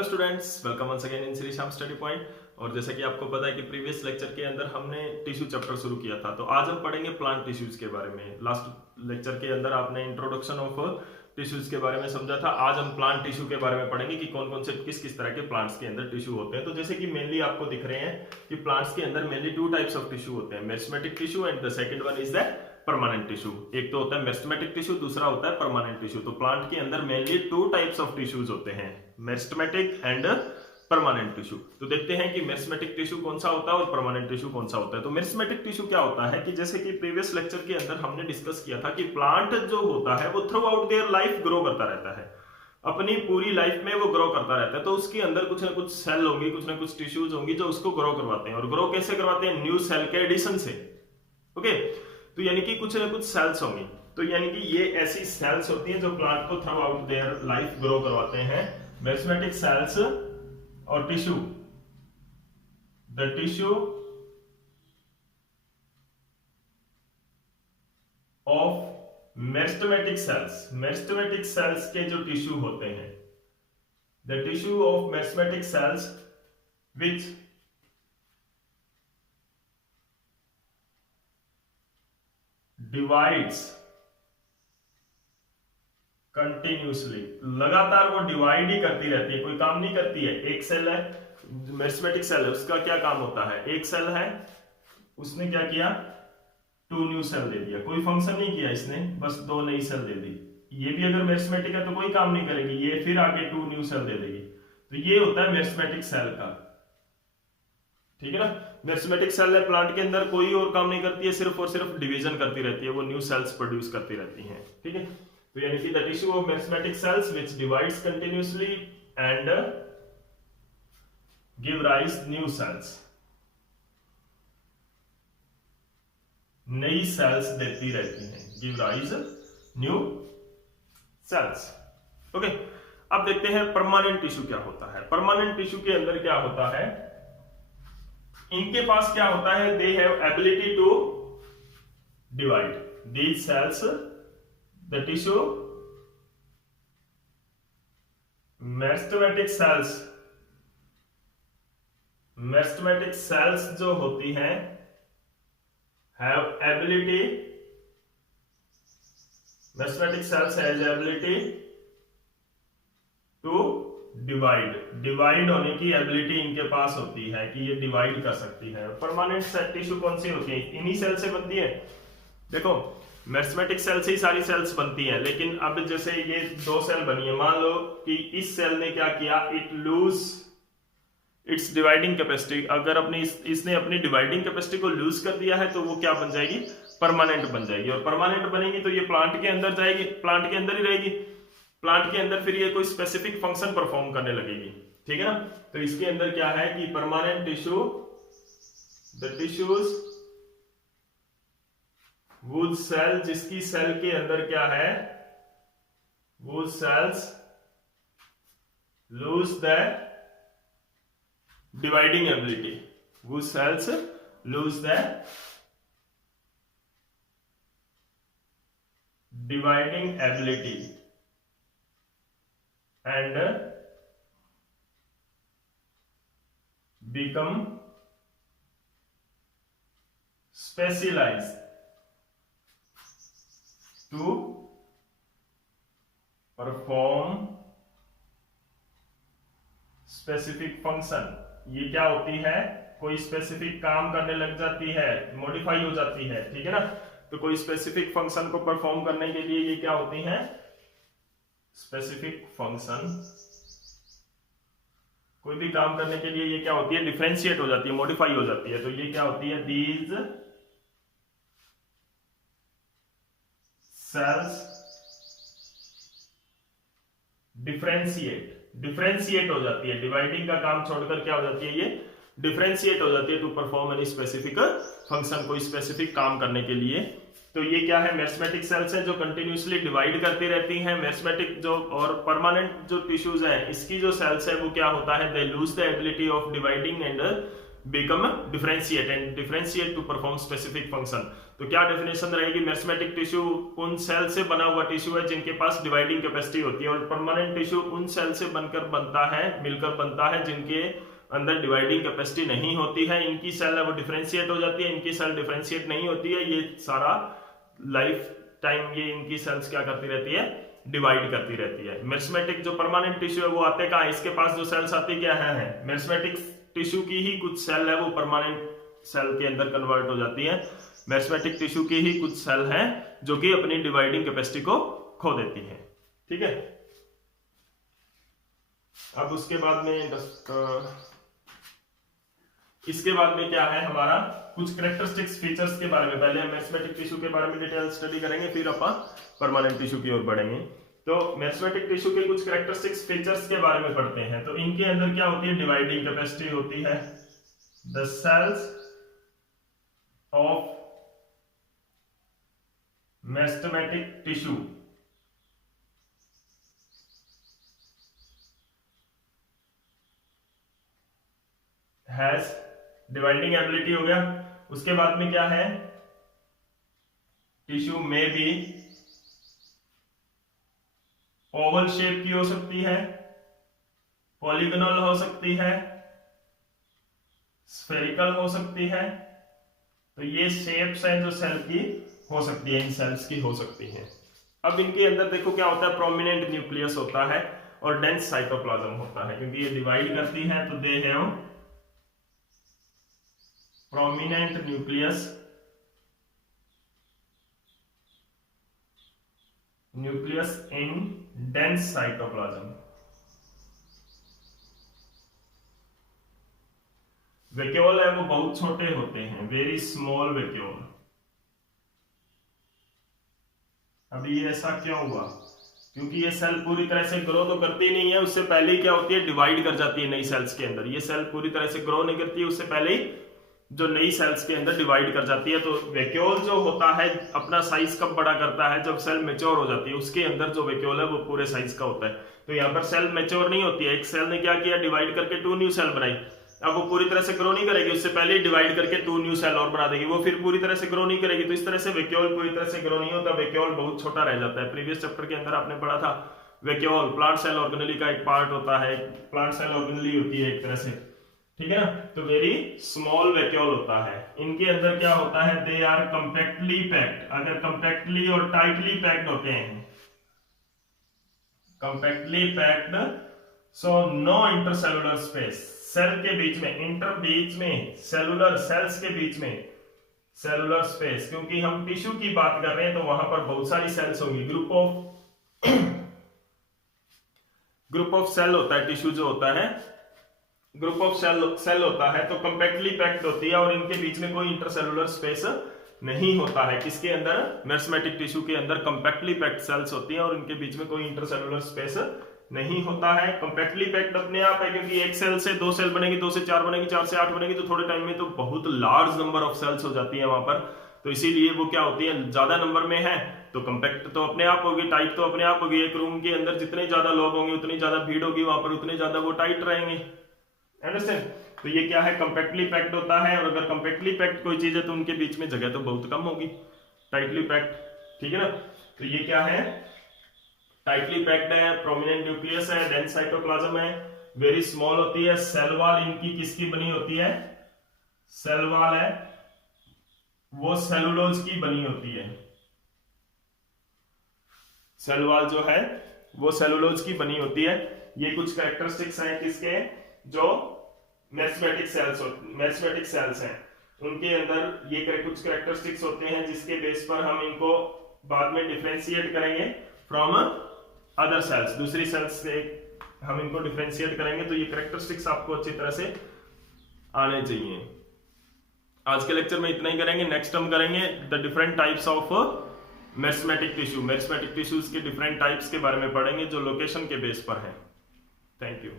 Hello students, welcome once again in Shri Shyam study point. और जैसे कि आपको पता है कि प्रीवियस लेक्चर के अंदर हमने टिश्यू चैप्टर शुरू किया था, तो आज हम पढ़ेंगे प्लांट टिश्यूज के बारे में। लास्ट लेक्चर के अंदर आपने इंट्रोडक्शन ऑफ टिश्यूज के बारे में समझा था। आज हम प्लांट टिश्यू के बारे में पढ़ेंगे कि कौन कौन से किस किस तरह के प्लांट्स के अंदर टिश्यू होते हैं। तो जैसे कि मेनली आपको दिख रहे हैं कि प्लांट्स के अंदर mainly two types of tissue होते हैं, meristematic tissue and the second one is the permanent tissue. एक तो होता है मेरिस्टेमेटिक टिश्यू, दूसरा होता है परमानेंट टिश्यू। तो प्लांट के अंदर mainly two types of tissues होते हैं, मेरिस्टेमेटिक एंड परमानेंट टिश्यू। तो देखते हैं कि मेरिस्टेमेटिक टिश्यू कौन सा होता है और परमानेंट टिश्यू कौन सा होता है। तो मेरिस्टेमेटिक टिश्यू क्या होता है कि जैसे कि प्रीवियस लेक्चर के अंदर हमने डिस्कस किया था कि प्लांट जो होता है वो through out their life grow करता रहता है, अपनी पूरी लाइफ में वो ग्रो करता रहता है। तो उसके अंदर कुछ ना कुछ सेल होंगे, कुछ ना कुछ टिश्यूज होंगी जो उसको ग्रो करवाते हैं। और ग्रो कैसे करवाते हैं? न्यू सेल के एडिशन से। ओके, तो यानी कि कुछ ना कुछ सेल्स होंगी। तो यानी कि ये ऐसी सेल्स होती हैं जो प्लांट को through out their life grow करवाते हैं। मेरिस्टेमेटिक सेल्स और tissue, the tissue of meristematic cells, meristematic sales के जो टिश्यू होते हैं, the tissue of meristematic cells which divides continuously, लगातार वो डिवाइड ही करती रहती है, कोई काम नहीं करती है। एक सेल है, मेरिस्टेमेटिक सेल है, उसका क्या काम होता है? एक सेल है, उसने क्या किया? टू न्यू सेल दे दिया, कोई फंक्शन नहीं किया इसने, बस दो नई सेल दे दी। ये भी अगर मेरिस्टेमेटिक है तो कोई काम नहीं करेगी, ये फिर आगे टू न्यू सेल दे देगी। तो ये होता है मेरिस्टेमेटिक सेल का, ठीक है ना। मेरिस्टेमेटिक सेल है प्लांट के अंदर, कोई और काम नहीं करती है, सिर्फ और सिर्फ डिवीजन करती रहती है, वो न्यू सेल्स प्रोड्यूस करती रहती हैं, ठीक है। तो यानी कि the tissue of meristematic cells which divides continuously and give rise new sales, नई सेल्स देती रहती हैं, give rise new sales. Okay, अब देखते हैं परमानेंट टिश्यू क्या होता है। परमानेंट टिश्यू के अंदर क्या होता है? इनके पास क्या होता है? They have ability to divide these cells, the tissue meristematic cells, meristematic cells जो होती हैं have ability, मेरिस्टेमेटिक सेल्स has ability to divide, divide होने की एबिलिटी इनके पास होती है कि ये डिवाइड कर सकती है। परमानेंट टिश्यू कौन सी होती है? इन्हीं सेल से बनती है। देखो, मेरिस्टेमेटिक सेल से ही सारी सेल्स बनती हैं, लेकिन अब जैसे ये दो सेल बनी है, मान लो कि इस सेल ने क्या किया? It lose its dividing capacity. अगर इसने अपनी डिवाइडिंग कैपेसिटी को लूज कर दिया है तो वो क्या बन जाएगी? परमानेंट बन जाएगी। और परमानेंट बनेगी तो ये प्लांट के अंदर जाएगी, प्लांट के अंदर ही रहेगी। प्लांट के अंदर फिर ये कोई स्पेसिफिक फंक्शन परफॉर्म करने लगेगी, ठीक है ना। तो इसके अंदर क्या है कि permanent tissue, the tissues wood cell, जिसकी सेल के अंदर क्या है? Wood cells lose the dividing ability, whose cells lose the dividing ability and become specialized to perform specific function। ये क्या होती है? कोई स्पेसिफिक काम करने लग जाती है, मॉडिफाई हो जाती है, ठीक है ना। तो कोई स्पेसिफिक फंक्शन को परफॉर्म करने के लिए ये क्या होती है? स्पेसिफिक फंक्शन, कोई भी काम करने के लिए ये क्या होती है? डिफरेंशिएट हो जाती है, मॉडिफाई हो जाती है। तो ये क्या होती है? दीज सेल्स डिफरेंशिएट हो जाती है, डिवाइडिंग का काम छोड़कर क्या हो जाती है? ये डिफरेंशिएट हो जाती है to perform any specific function, कोई स्पेसिफिक काम करने के लिए। तो ये क्या है? मेरिस्टेमेटिक सेल्स है जो कंटिन्यूअसली डिवाइड करती रहती हैं। मेरिस्टेमेटिक जो और परमानेंट जो टिश्यूज है, इसकी जो सेल्स है वो क्या होता है? They lose the ability of dividing and become differentiate and differentiate to perform specific function। तो क्या डेफिनेशन रहेगी, मेरिस्टेमेटिक टिश्यू उन सेल से बना हुआ टिश्यू है जिनके पास डिवाइडिंग कैपेसिटी होती है, और परमानेंट टिश्यू उन सेल से बनकर बनता है, मिलकर बनता है जिनके अंदर डिवाइडिंग कैपेसिटी नहीं होती है। इनकी सेल है वो डिफरेंशिएट हो जाती है, इनकी सेल डिफरेंशिएट नहीं होती है। ये सारा लाइफ टाइम ये इनकी सेल्स क्या करती रहती है, डिवाइड करती रहती है। मेरिस्टेमेटिक जो परमानेंट टिश्यू है वो आते कहाँ है, इसके पास जो सेल्स आती क्या है, मेरिस्टेमेटिक टिश्यू की ही कुछ सेल है वो परमानेंट सेल के अंदर कन्वर्ट हो जाती है। मेरिस्टेमेटिक टिश्यू की ही कुछ सेल है जो कि अपनी डिवाइडिंग कैपेसिटी को खो देती है। ठीक है, अब उसके बाद में इसके बाद में क्या है हमारा कुछ कैरेक्टरिस्टिक्स फीचर्स के बारे में। पहले हम मेरिस्टेमेटिक टिश्यू के बारे में डिटेल स्टडी करेंगे, फिर अपन परमानेंट टिश्यू की ओर बढ़ेंगे। तो मेरिस्टेमेटिक टिश्यू के कुछ कैरेक्टरिस्टिक्स फीचर्स के बारे में पढ़ते हैं। तो इनके अंदर क्या होती है, डिवाइडिंग कैपेसिटी होती है। The cells of meristematic tissue has dividing ability हो गया। उसके बाद में क्या है, टिश्यू में भी ओवल शेप की हो सकती है, पॉलीगोनल हो सकती है, स्फेरिकल हो सकती है। तो ये शेप्स हैं जो सेल की हो सकती है, इन सेल्स की हो सकती है। अब इनके अंदर देखो क्या होता है, प्रोमिनेंट न्यूक्लियस होता है और डेंस साइटोप्लाज्म होता है। क्योंकि ये डिवाइड करती है तो they have prominent nucleus in dense cytoplasm। Vacuole है वो बहुत छोटे होते हैं, वेरी स्मॉल वेक्यूल। अभी ये ऐसा क्यों हुआ, क्योंकि ये सेल पूरी तरह से ग्रो तो करती नहीं है, उससे पहले ही क्या होती है, डिवाइड कर जाती है नई सेल्स के अंदर। ये सेल पूरी तरह से ग्रो नहीं करती है, उससे पहले ही जो नई सेल्स के अंदर डिवाइड कर जाती है। तो वेक्यूल जो होता है अपना साइज कब बड़ा करता है, जब सेल मैच्योर हो जाती है, उसके अंदर जो वेक्यूल है वो पूरे साइज का होता है। तो यहाँ पर सेल मैच्योर नहीं होती है, एक सेल ने क्या किया, डिवाइड करके 2 न्यू सेल बनाई। अब वो पूरी तरह से ग्रो नहीं करेगी, उससे पहले ही डिवाइड करके 2 न्यू सेल और बना देगी, वो फिर पूरी तरह से ग्रो नहीं करेगी। तो इस तरह से वेक्यूल पूरी तरह से ग्रो नहीं होता, वेक्यूल बहुत छोटा रह जाता है। प्रीवियस चैप्टर के अंदर आपने पढ़ा था वेक्यूल प्लांट सेल ऑर्गेनेली का एक पार्ट होता है, प्लांट सेल ऑर्गेनेली होती है एक तरह से, ठीक है ना। तो वेरी स्मॉल वेक्यूल होता है। इनके अंदर क्या होता है, दे आर कंपैक्टली पैक्ड। अगर कंपैक्टली और टाइटली पैक्ड होते हैं, compactly packed, so no intercellular space, cell के बीच में, इंटर बीच में, सेलुलर सेल्स के बीच में सेलुलर स्पेस। क्योंकि हम टिश्यू की बात कर रहे हैं तो वहां पर बहुत सारी सेल्स होंगी, ग्रुप ऑफ सेल होता है, टिश्यू जो होता है ग्रुप ऑफ सेल होता है। तो कंपैक्टली पैक्ड होती है और इनके बीच में कोई इंटरसेलुलर स्पेस नहीं होता है। किसके अंदर, मेरिस्टेमेटिक टिश्यू के अंदर कंपैक्टली पैक्ड सेल्स होती हैं और इनके बीच में कोई इंटरसेलुलर स्पेस नहीं होता है। कंपैक्टली पैक्ड अपने आप है, क्योंकि एक सेल से 2 सेल बनेगी, 2 से 4 बनेगी, 4 से 8 बनेगी, तो थोड़े टाइम में तो बहुत लार्ज नंबर ऑफ सेल्स हो जाती है वहां पर। तो इसीलिए वो क्या होती है, ज्यादा नंबर में है तो कंपैक्ट तो अपने आप होगी, टाइट तो अपने आप होगी। एक रूम के अंदर जितने ज्यादा लोग होंगे उतनी ज्यादा भीड़ होगी वहां पर, उतने ज्यादा वो टाइट रहेंगे। अंडरस्टैंड। तो ये क्या है, कंपैक्टली पैक्ड होता है। और अगर कंपैक्टली पैक्ड कोई चीज है तो उनके बीच में जगह तो बहुत कम होगी, टाइटली पैक्ड, ठीक है ना। तो ये क्या है, टाइटली पैक्ड है, प्रोमिनेंट न्यूक्लियस है, डेंस साइटोप्लाज्म है, वेरी स्मॉल होती है। सेल वॉल इनकी किसकी बनी होती है, सेल वॉल है वो सेलुलोज की बनी होती है। सेल वॉल जो है वो सेलुलोज की बनी होती है। ये कुछ कैरेक्टरिस्टिक्स हैं किसके, जो मेरिस्टेमेटिक सेल्स हैं, उनके अंदर ये कुछ कैरेक्टरिस्टिक्स होते हैं जिसके बेस पर हम इनको बाद में डिफरेंशिएट करेंगे फ्रॉम अदर सेल्स, दूसरी सेल्स से हम इनको डिफरेंशिएट करेंगे। तो ये कैरेक्टरिस्टिक्स आपको अच्छी तरह से आने चाहिए। आज के लेक्चर में इतना ही करेंगे। नेक्स्ट हम करेंगे the different types of meristematic tissue, meristematic tissues के डिफरेंट टाइप्स के बारे में पढ़ेंगे जो लोकेशन के बेस पर है। Thank you.